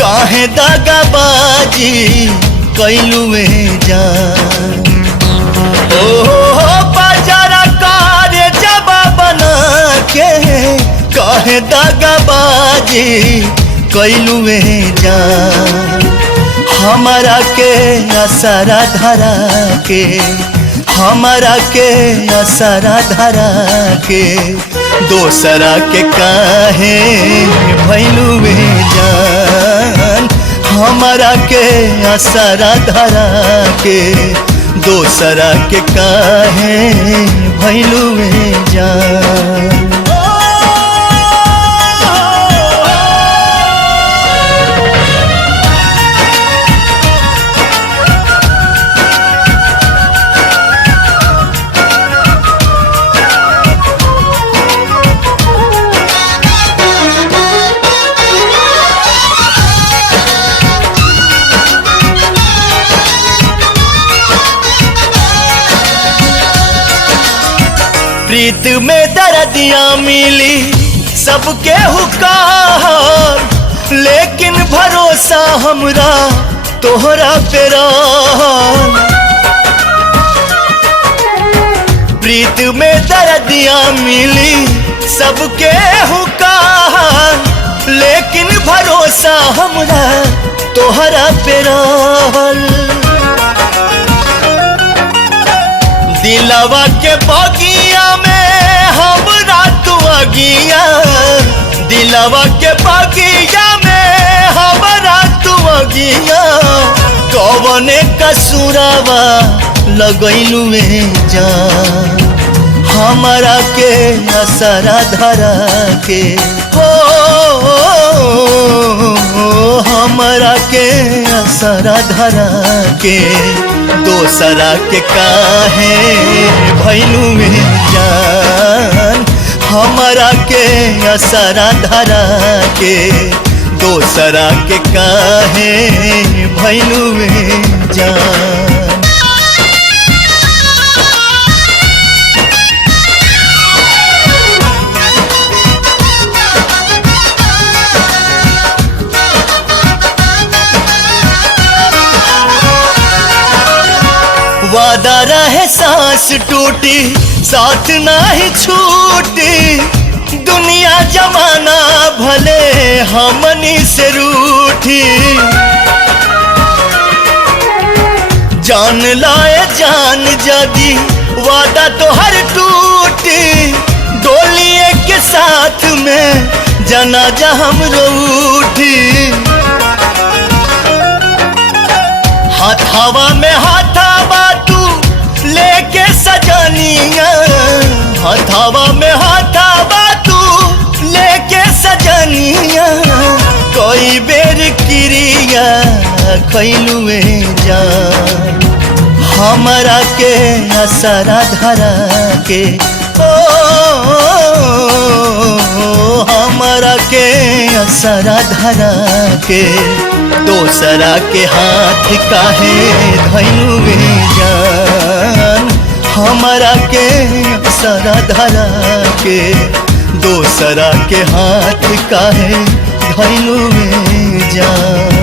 काहे दगाबाजी कैलुए जान ओ बाजारा कारे जबा बना के काहे दगाबाजी कैलुए जान हमारा के असरा धरा के हमारा के असरा धरा के दोसरा के काहे भैलुए जान हमारा के असरा धरा के दोसरा के काहे भैलुए जान। प्रीत में दर्दियाँ मिली सबके हुकार लेकिन भरोसा हमरा तोहरा पे रहल प्रीत में दर्दियाँ मिली सबके हुकार लेकिन भरोसा हमरा तोहरा पे रहल दिलवा के बगिया में हमरा तू अगिया दिलवा के बगिया में हमरा तू अगिया कौने कसूरवा लगैलुए जान हमरा के असरा धरा के हो हमरा के असरा धरा के दोसरा के काहे भैलुए जान हमरा के असरा धरा के दोसरा के काहे भैलुए जान। वादा रहे सांस टूटी साथ नहीं छूटी दुनिया जमाना भले हमनी से रूठी जान लाए जान जदी वादा तो हर टूटी डोलिए के साथ में जनाजा हमरो उठी हाथावा में हाथावा तू लेके सजनिया हाथावा में हाथावा तू लेके सजनिया कोई बेर क्रिया खैलुए जान हमरा के असरा धरा के हमरा के असरा धरा के दोसरा के हाथ काहे धैलुए जान हमरा के असरा धरा के दोसरा के हाथ काहे धैलुए जान।